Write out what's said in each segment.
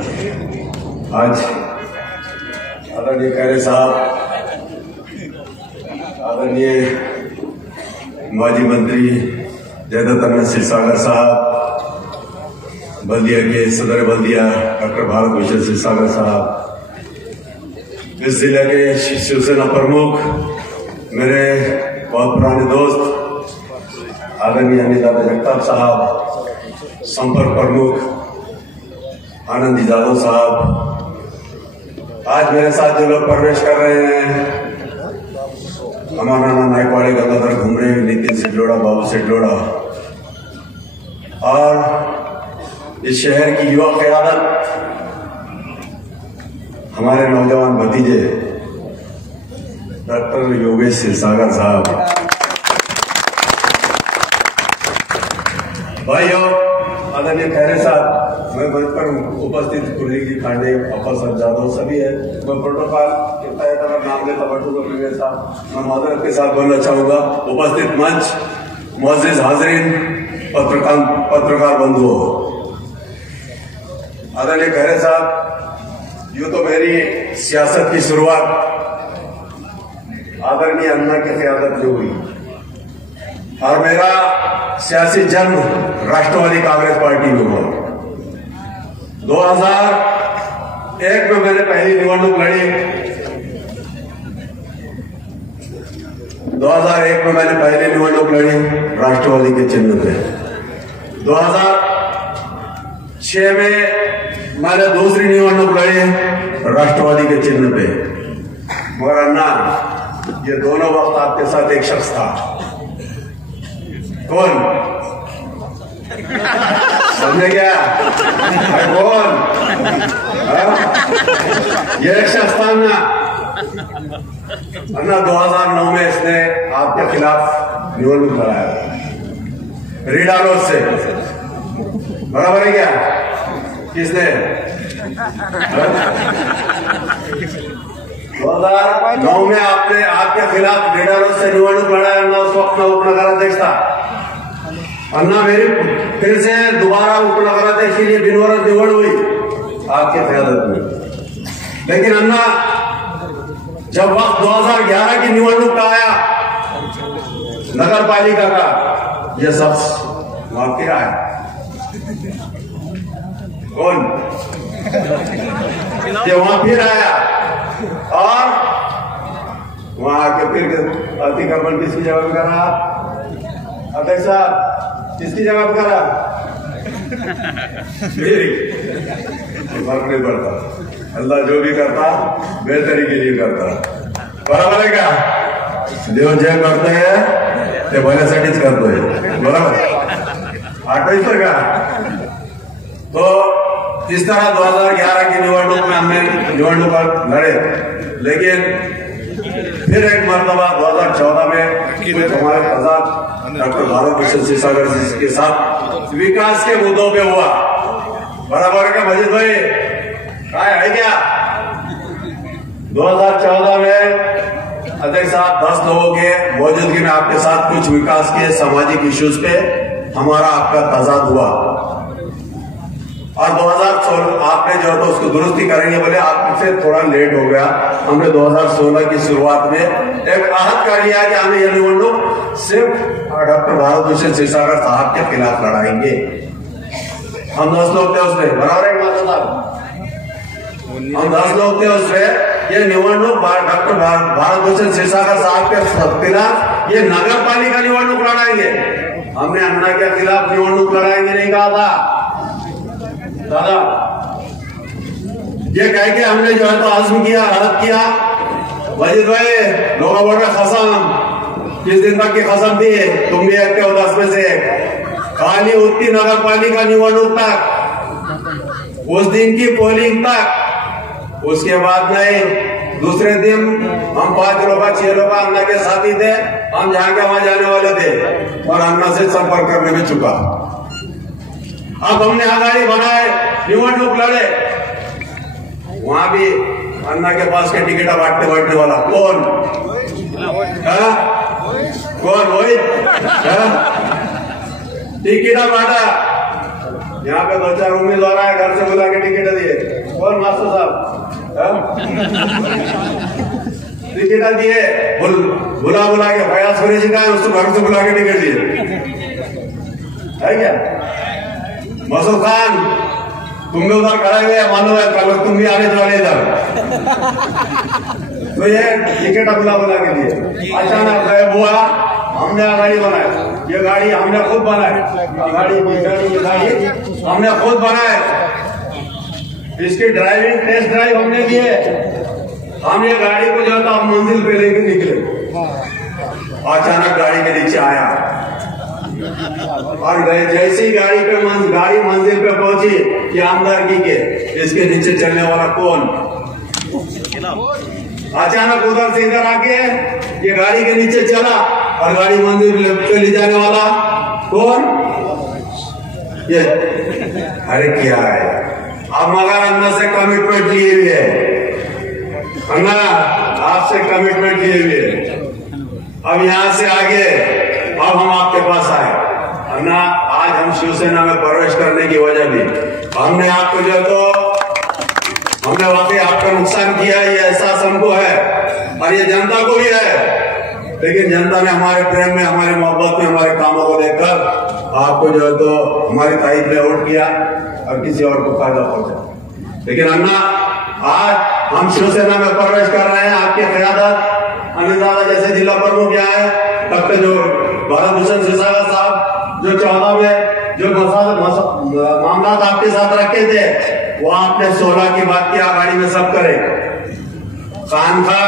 आज आदरणीय खैरे साहब, आदरणीय माजी मंत्री जयदत्त अन्न क्षीरसागर साहब, बल्दिया के सदर बल्दिया डॉक्टर भारत भूषण क्षीरसागर साहब, इस जिले के शिवसेना प्रमुख, मेरे बहुत पुराने दोस्त आदरणीय अनिल जगताप साहब, संपर्क प्रमुख आनंदी जाधव साहब, आज मेरे साथ जो लोग प्रवेश कर रहे हैं, हमारा नाम नायकवाड़े गंगाधर घुमरे, नितिन सिडलोड़ा, बाबू सिडलोड़ा, और इस शहर की युवा क़यादत, हमारे नौजवान भतीजे डॉक्टर योगेश क्षीरसागर साहब, भाइयों, आदरणीय खैरे साहब, मैं मंच पर उपस्थित कुल्ली की खांडे अफसर जादव सभी है, मैं प्रोटोकॉल के तहत अगर नाम लेता बटूर साहब, मैं माजरत के साथ बोलना चाहूंगा। उपस्थित मंच, मुअज़्ज़िज़ हाज़रीन, पत्रकार बंधुओं, आदरणीय खैरे साहब, यूं तो मेरी सियासत की शुरुआत आदरणीय अन्ना की क़यादत में हुई और मेरा सियासी जन्म राष्ट्रवादी कांग्रेस पार्टी में हुआ। 2001 में मैंने पहली निवडणूक लड़ी। 2001 में मैंने पहली निवडणूक लड़ी राष्ट्रवादी के चिन्ह पे। 2006 में मैंने दूसरी निवडणूक लड़ी राष्ट्रवादी के चिन्ह पे। मगर अन्ना, ये दोनों वक्त आपके साथ एक शख्स था। कौन? समझे क्या? कौन? ये एक शख्स था अन्ना। 2009 में इसने आपके खिलाफ निवडणूक लड़ाया रीडालोस से, बराबर है क्या? किसने? 2009 में आपने आपके खिलाफ रीडालोस से निवडणूक लड़ाया। अन्ना उस वक्त में उपनगराध्यक्ष था। अन्ना मेरी फिर से दोबारा उपनगराध्यक्ष के लिए बिनवरत निवड हुई आपके क़यादत में। लेकिन अन्ना, जब वक्त 2011 की निवडणूक का आया, नगर पालिका का, यह शख्स वहां फिर आया। कौन? ये वहां फिर आया और वहां आके फिर अतिक्रमण किसकी जगह पे करा? अध्यक्ष साहब, किसकी जगह पे करा? फर्क नहीं पड़ता, अल्लाह जो भी करता बेहतरी के लिए करता, बराबर है क्या? देव जय करते हैं ते भल्यासाठीच करतोय, बराबर? आठवत का? तो इस तरह 2011 की निवडणूक में हमने निवडणूक लड़े, लेकिन फिर एक मरतबा 2014 में हमारे प्रधान डॉक्टर भारत भूषण क्षीरसागर जी के साथ विकास के मुद्दों पे हुआ। बराबर का मजीद भाई है क्या? 2014 में अध्यक्ष साहब 10 लोगों के मौजूदगी में आपके साथ कुछ विकास के सामाजिक इश्यूज पे हमारा आपका तजाद हुआ और 2016 आपने जो तो उसको दुरुस्ती करेंगे बोले, आपसे थोड़ा लेट हो गया। हमने 2016 की शुरुआत में एक आहद कर लिया कि हमें यह निवडणूक सिर्फ डॉक्टर भारत भूषण क्षीरसागर साहब के खिलाफ लड़ाएंगे। हम 10 लोग थे उसमें, बराबर है माता साहब? हम 10 लोग थे उसमें। ये निवडणूक डॉक्टर भारत भूषण क्षीरसागर साहब के खिलाफ ये नगर पालिका निवडणूक लड़ाएंगे। हमने अन्ना के खिलाफ निवडणूक लड़ाएंगे नहीं कहा था दादा। ये कह के हमने जो है तो आज़म किया, हद किया। वजीद भाई, लोग बोल रहे खसम, किस दिन तक की खसम थी? तुम भी एक हो 10 में से। खाली उतनी नगर पालिका निवडणूक तक, उस दिन की पोलिंग तक, उसके बाद नहीं। दूसरे दिन हम 5 लोग 6 लोग अन्ना के साथी थे, हम जहां के वहां जाने वाले थे और अन्ना से संपर्क करने में चुका। अब हमने आघाड़ी बनाए, निवडणूक लड़े, वहां भी अन्ना के पास के टिकट बांटने वाला कौन? कौन? वही टिकट बांटा। यहाँ पे 2-4 उम्मीदवार आए, घर से बुला के टिकट दिए। कौन मास्टर साहब टिकट दिए बुला के फयाज कुरैशी का है, उसको घर से बुला के टिकट दिए है क्या? मसूद खान तुम भी उधर खड़े हुए मालूम है, कल तुम भी आने वाले इधर तो ये टिकट बुला के दिए। अचानक गायब हुआ, हमने गाड़ी बनाया, ये गाड़ी हमने खुद बनाई, गाड़ी हमने खुद बनाए, इसकी ड्राइविंग टेस्ट ड्राइव हमने दिए। हम ये गाड़ी को जो था मंजिल पे लेके निकले, अचानक गाड़ी के नीचे आया और जैसे ही गाड़ी मंजिल पे पहुंची कि आमदारगी के इसके नीचे चलने वाला कौन? अचानक उधर से इधर आके ये गाड़ी के नीचे चला और गाड़ी मंदिर पे ले जाने वाला कौन? ये अरे क्या है? अब मगर अंदर से कमिटमेंट लिए हुए है, अन्ना आपसे कमिटमेंट लिए हुए। अब यहाँ से आगे अब हम आपके पास आए अन्ना, आज हम शिवसेना में प्रवेश करने की वजह भी हमने आपको जो तो हमने वाकई आपका नुकसान किया, ये एहसास हमको है और ये जनता को भी है, लेकिन जनता ने हमारे प्रेम में, हमारी मोहब्बत में, हमारे कामों को देखकर आपको जो है तो हमारी तारीफ में वोट किया और किसी और को फायदा पहुंचा। लेकिन अन्ना आज हम शिवसेना में प्रवेश कर रहे हैं, आपकी क़यादत अनिल दादा जैसे जिला प्रमुख यहाँ है, तब तक जो भारत भूषण सिरसागर साहब जो 14 में जो मामला आपके साथ रखे थे, वो आपने 16 की बात किया, गाड़ी में सब करे। खानखा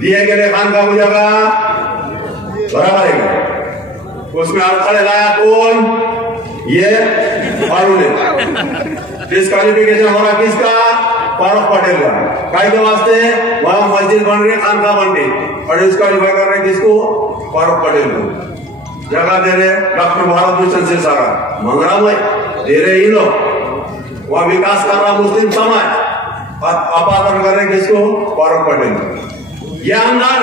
दिए गए, खानखा को जगह बराबर है, उसमें अड़खड़े लाया कौन? ये अरुण ने। डिस्क्वालिफिकेशन हो रहा किसका? फारूक पटेल का। काय के वास्ते वहां मस्जिद बन रही, खानखा बन रही और डिस्क्वालिफाई कर रहे किसको? फारूक पटेल को। जगह दे रहे डॉक्टर भारत भूषण सिरसागर, मंगरा में दे रहे ही लोग, वह विकास कर रहा मुस्लिम समाज, अपात्र कर रहे किसको? फारूक पटेल। ये आमदार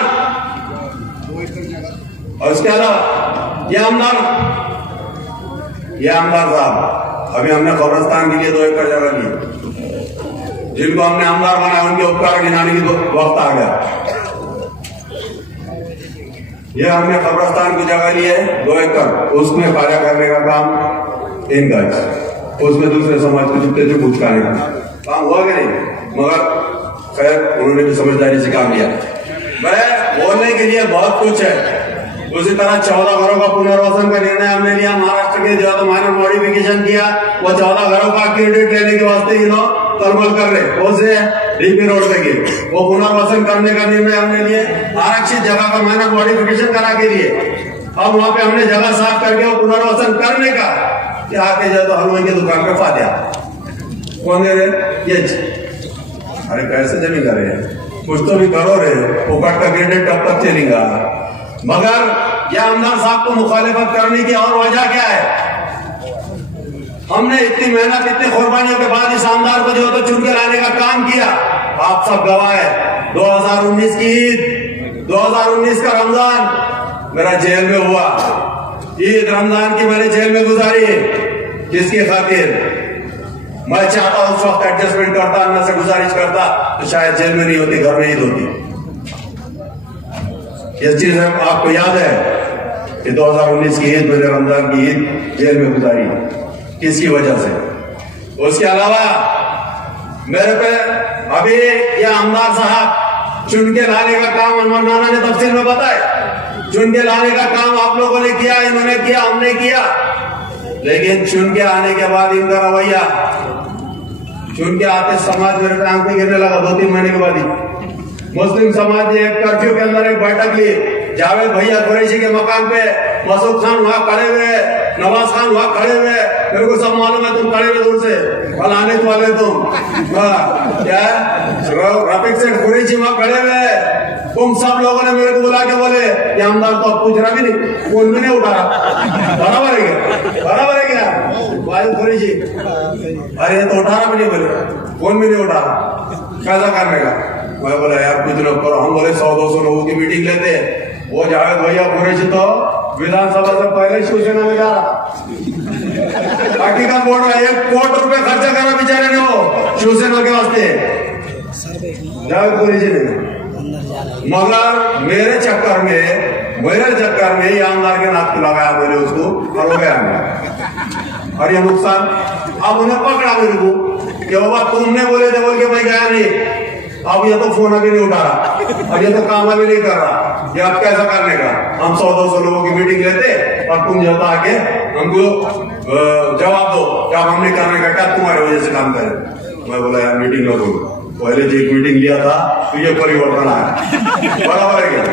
और उसके अलावा ये आमदार साहब अभी हमने कब्रिस्तान के लिए 2 एकड़ जगह ली, जिनको हमने आमदार बनाया उनके उपकार गिनाने की वक्त आ गया। ये हमने कब्रिस्तान की जगह ली है 2 एकड़, उसमें कार्य करने का काम 3 गज, उसमें दूसरे समाज को जुटते जो भुचकाने का काम हुआ कि नहीं, मगर खैर उन्होंने भी समझदारी से काम किया। मैं बोलने के लिए बहुत कुछ है। उसी तरह 14 घरों का पुनर्वासन का निर्णय हमने लिया, महाराष्ट्र के जो माइनर मॉडिफिकेशन किया, वो 14 घरों का क्रेडिट लेने के वास्ते तलमल कर रहे, वो से डीपी रोड तक वो पुनर्वासन करने का निर्णय हमने लिए। आरक्षित जगह का माइनर मॉडिफिकेशन करा के लिए अब वहां पे हमने जगह साफ करके वो पुनर्वासन करने का आके जाए तो हलवाई की दुकान पे फात्या कौन दे रहे? ये अरे कैसे जमीन कर रहे हैं, कुछ तो भी करो रे, फोकट का क्रेडिट कब तक चलेगा? मगर यह आमदार साहब को मुखालिफत करने की और वजह क्या है? हमने इतनी मेहनत, इतनी कुर्बानियों के बाद इस आमदार को जो तो चुन के लाने का काम किया, आप सब गवाह है। 2019 की ईद, 2019 का रमजान मेरा जेल में हुआ, ईद रमजान की मैंने जेल में गुजारी, किसकी खातिर? मैं चाहता उस वक्त एडजस्टमेंट करता, अंदर से गुजारिश करता तो शायद जेल में नहीं होती, घर में ईद होती। ये चीज आपको याद है कि 2019 की ईद, मैंने रमजान की ईद जेल में गुजारी, किसकी वजह से? उसके अलावा मेरे पे अभी यह आमदार साहब चुन के लाने का काम अनवर नाना ने तफसील में बताया, चुन के लाने का काम आप लोगों ने किया, इन्होंने किया, हमने किया, लेकिन चुन के आने के बाद इनका रवैया, चुन के आते समाज मेरे पे आंख में गिरने लगा 2-3 महीने के बाद ही। मुस्लिम समाज ने एक कर्फ्यू के अंदर एक बैठक ली, जावेद भैया कुरैशी के मकान पे, मसूद खान वहां खड़े हुए, नवाज खान वहां खड़े हुए, मेरे को सब मालूम है, तुम खड़े हुए दूर से, कल आने वाले तुम क्या रफीक सेठ कुरैशी वहां खड़े हुए, तुम सब लोगों ने मेरे को बुला के बोले कि आमदार तो अब पूछ रहा भी नहीं, फोन भी नहीं उठा रहा, बराबर है क्या? बराबर है क्या? वाहिद कुरैशी अरे तो उठा रहा भी नहीं, बोले फोन भी नहीं उठा रहा, कैसा करने का? मैं बोला यार कुछ लोग करो, हम बोले 100-200 लोगों की मीटिंग लेते, वो जावेद भैया कुरैशी तो विधानसभा से पहले शिवसेना में जा रहा, हकीकत बोल रहा है, 1 करोड़ रुपए खर्चा करा बेचारे ने, वो समझते मगर मेरे चक्कर में ये आमदार के नाक को लगाया बोले उसको और हो गया और ये नुकसान। अब उन्हें पकड़ा मेरे को कि बाबा तुमने बोले थे बोल के मैं गया नहीं, अब ये तो फोन अभी नहीं उठा रहा और ये तो काम अभी नहीं कर रहा, ये अब कैसा करने का। हम 100-200 लोगों की मीटिंग लेते और तुम जाता आके हमको जवाब दो क्या हमने करने का, क्या तुम्हारे वजह से काम करे। मैं बोला यार मीटिंग न करो, पहले जो एक मीटिंग लिया था तो ये परिवर्तन आया बराबर है क्या।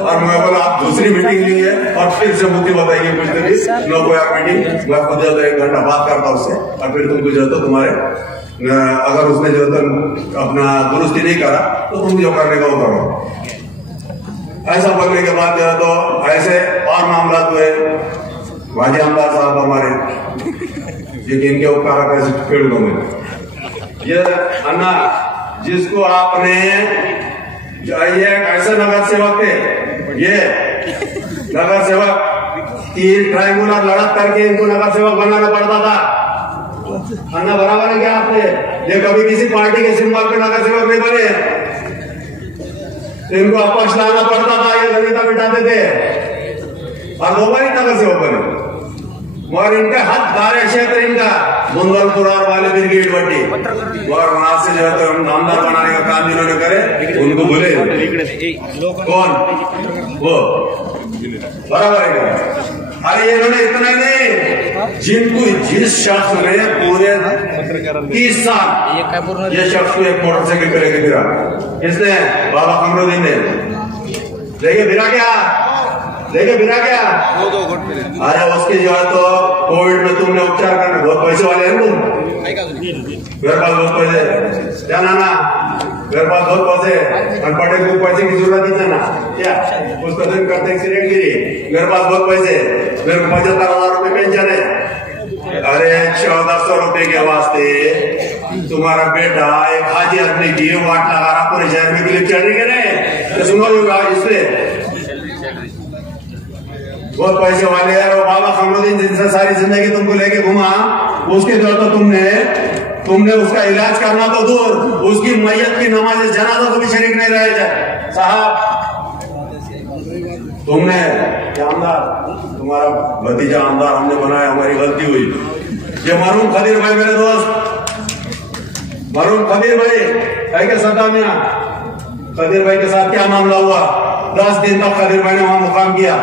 और मैं बोला आप दूसरी मीटिंग ली है और फिर से मुझे बताइए कुछ देरी न कोई मीटिंग, मैं खुद जाता 1 घंटा बात करता उससे और फिर तुमको जो तो तुम्हारे अगर उसने जो तो अपना दुरुस्ती नहीं करा तो तुम जो करने का वो करो। ऐसा बोलने के बाद जो है तो ऐसे और मामला हुए। वाजी आमदार साहब हमारे इनके उपकार कैसे पेड़ में ये अन्ना जिसको आपने ये कैसे नगर सेवक थे, ये नगर सेवक 3 ट्रायंगुलर लड़त करके इनको नगर सेवक बनाना पड़ता था। अन्ना बराबर है क्या आपने? ये कभी किसी पार्टी के सिंबल पे नगर सेवक नहीं बने, इनको अपक्ष लाना पड़ता था, ये दलिता बिठाते थे और 2 बार नगर सेवक बने। और इनका हद कार्य क्षेत्र इनका बुंदलपुरा वाले ब्रिगेड बट्टी और वहां से जो है तो नामदार बनाने का काम जिन्होंने करे उनको बोले कौन वो बराबर है। अरे इन्होंने इतना नहीं, जिनको जिस शख्स ने पूरे 30 साल ये शख्स को एक मोटरसाइकिल पे लेके फिरा, किसने? बाबा कमरुद्दीन ने लेके फिरा क्या? अरे उसकी जो है तो कोविड में तुमने उपचार करने बहुत पैसे वाले हैं तुम, मेरे पास बहुत पैसे क्या नाना, मेरे पास बहुत पैसे पटेल को पैसे की जरूरत ही ना क्या, उसका दिन करते एक्सीडेंट गिरी, मेरे पास बहुत पैसे, मेरे को 75,000 रुपए पेंशन है। अरे 1400 रुपए के वास्ते तुम्हारा बेटा एक हाजी आदमी की वाट लगा रहा पूरे शहर में क्लिप चढ़ने के नहीं, सुनो इससे बहुत पैसे वाले हैं। और बाबा कमरुद्दीन जिनसे सारी जिंदगी तुमको लेके घुमा, उसके जो तो तुमने उसका इलाज करना तो दूर, उसकी मैयत की नमाज जनाजा को भी शरीक नहीं रहे साहब। तुमने आमदार, तुम्हारा भतीजा आमदार हमने बनाया, हमारी गलती हुई। ये मरूम खदीर भाई मेरे दोस्त, मरूम खदीर भाई है क्या सदामिया, खदीर भाई के साथ क्या मामला हुआ? 10 दिन तक खदीर भाई ने वहां मुकाम किया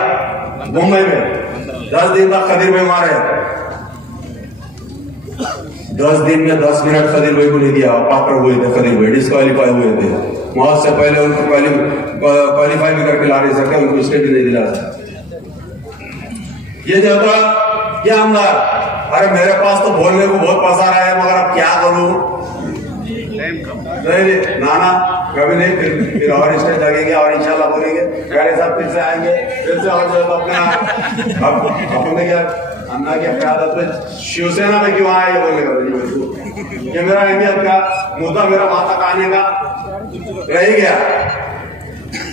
मुंबई में, 10 दिन तक खदीर भाई मारे। 10 दिन में 10 मिनट खदीर भाई को नहीं दिया, पात्र हुए थे खदीर भाई, डिस्क्वालीफाई हुए थे। मौत से पहले उनको क्वालिफाई भी करके ला नहीं सके, उनको स्टेट भी नहीं दिला सके। ये जो था क्या आमदार, अरे मेरे पास तो बोलने को बहुत पसारा है मगर अब क्या करूं, नहीं नाना कभी नहीं, फिर और स्टेज लगेंगे और इंशाल्लाह बोलेंगे प्यारे साहब फिर से आएंगे, फिर से और जो अपने अपने क्या अन्ना की क़यादत में शिवसेना में क्यों आए ये बोलने का, ये मेरा अहमियत का मुद्दा मेरा वहां तक आने का रह गया।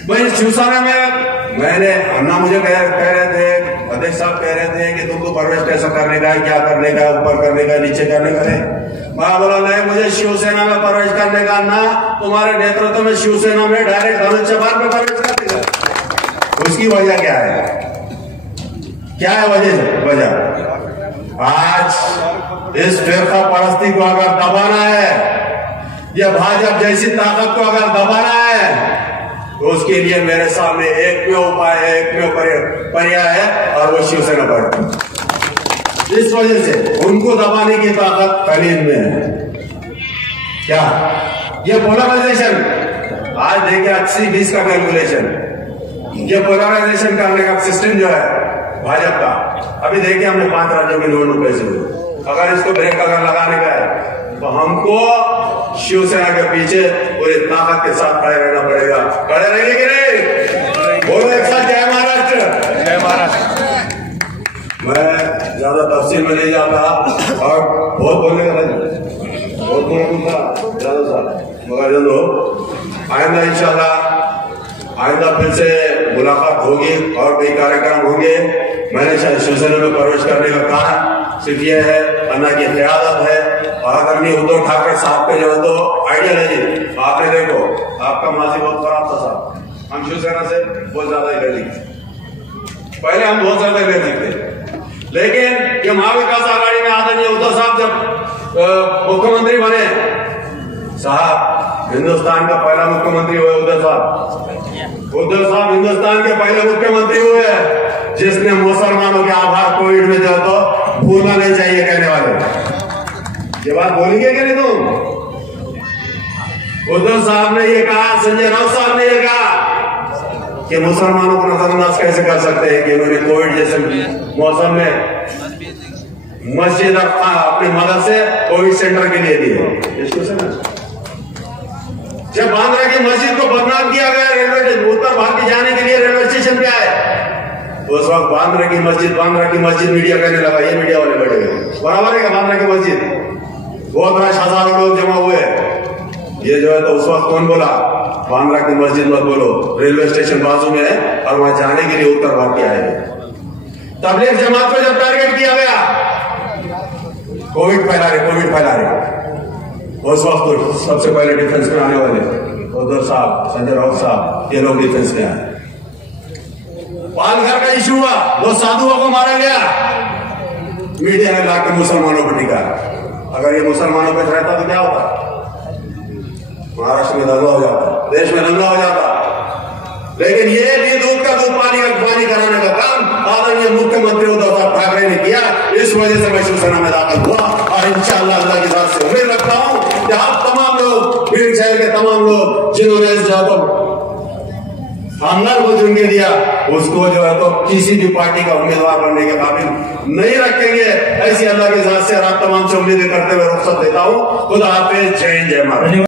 भाई शिवसेना में मैंने अन्ना मुझे कह रहे थे, अध्यक्ष साहब कह रहे थे कि तुमको प्रवेश कैसा करने का है, क्या करने का, ऊपर करने का, नीचे करने का है। मैं बोला नहीं, मुझे शिवसेना में प्रवेश करने का ना, तुम्हारे नेतृत्व में शिवसेना में डायरेक्ट धनुष्यबाण में प्रवेश कर देगा। उसकी वजह क्या है, क्या है वजह? आज इस फिरका परस्ती को अगर दबाना है, या भाजपा जैसी ताकत को अगर दबाना है, तो उसके लिए मेरे सामने एक में उपाय है, एक में पर्याय है, और वो शिवसेना पार्टी। इस वजह से उनको दबाने की ताकत कलीन में है। क्या ये पोलराइजेशन, आज देखिए 80-20 का कैलकुलेशन, ये पोलराइजेशन करने का सिस्टम जो है भाजपा का, अभी देखिए हमने 5 राज्यों में निवडणूक कैसे हुई। अगर इसको ब्रेक अगर लगाने का है तो हमको शिवसेना के पीछे पूरी ताकत के साथ खड़े रहना पड़ेगा। खड़े रहेंगे कि नहीं? बोलो एक साथ जय महाराष्ट्र। जय महाराष्ट्र। मैं ज्यादा तफसील में नहीं जाता और बहुत बोलने का बहुत बोलूंगा ज्यादा साल, मगर चलो आइंदा इंशाल्लाह आइंदा फिर से मुलाकात होगी और कई कार्यक्रम होंगे। मैंने शिवसेना में प्रवेश करने का कारण सिर्फ यह है, अन्ना की क़यादत है आदरणीय उद्धव ठाकरे साहब के जो है तो आइडियोलॉजी आपने देखो, आपका माजी बहुत खराब था साहब। हम शिवसेना से बहुत ज्यादा एलर्जी, पहले हम बहुत ज्यादा एलर्जी थे, लेकिन ये महाविकास आघाड़ी में आदरणीय उद्धव साहब जब मुख्यमंत्री बने, साहब हिंदुस्तान का पहला मुख्यमंत्री हुए उद्धव साहब। उद्धव साहब हिंदुस्तान के पहले मुख्यमंत्री हुए जिसने मुसलमानों के आभार कोविड में जो तो भूलना नहीं चाहिए कहने वाले। ये बात बोलेंगे कि नहीं तुम? उद्धव साहब ने ये कहा, संजय राउत साहब ने ये कहा कि मुसलमानों को नजरअंदाज कैसे कर सकते हैं कि उन्होंने कोविड जैसे मौसम में मस्जिद अपनी मदद से कोविड सेंटर के लिए दिए। जब बांद्रा की मस्जिद को बदनाम किया गया रेलवे उत्तर भारत जाने के लिए रेलवे स्टेशन पे आए, तो उस वक्त बांद्रा की मस्जिद मीडिया कहने लगा, ये मीडिया वाले बैठे गए बराबर है बांद्रा की मस्जिद, बहुत रश हजारों लोग जमा हुए। ये जो है तो उस वक्त कौन बोला, बांद्रा की मस्जिद मत बोलो, रेलवे स्टेशन बाजू में है और वहां जाने के लिए उत्तर भारत आए। तबलीग जमात को जब टारगेट किया गया, कोविड फैला रहे, उस वक्त तो सबसे पहले डिफेंस में आने वाले उद्धव साहब, संजय राउत साहब, ये लोग डिफेंस में आए। पालघर का इशू हुआ, 2 साधुओं को मारा गया, मीडिया ने लाकर मुसलमानों पर टिका। अगर ये मुसलमानों पर रहता तो क्या होता? महाराष्ट्र में दंगा हो जाता, देश में दंगा हो जाता। लेकिन ये दूध का दूध पानी कराने का काम आदरणीय मुख्यमंत्री उद्धव ठाकरे ने किया। इस वजह से मैं शिवसेना में दाखिल हुआ और इंशाअल्लाह अल्लाह की तरफ से उम्मीद रखता हूं कि आप तमाम लोग, बीर शहर के तमाम लोग जिन्होंने इस आमदार को चुन के दिया, उसको जो है तो किसी भी पार्टी का उम्मीदवार बनने के काबिल नहीं रखेंगे। ऐसी अल्लाह की जात से आप तमाम से उम्मीदें करते हुए रुखसत देता हूं। खुदा हाफिज, जय हिंद, जय भारत।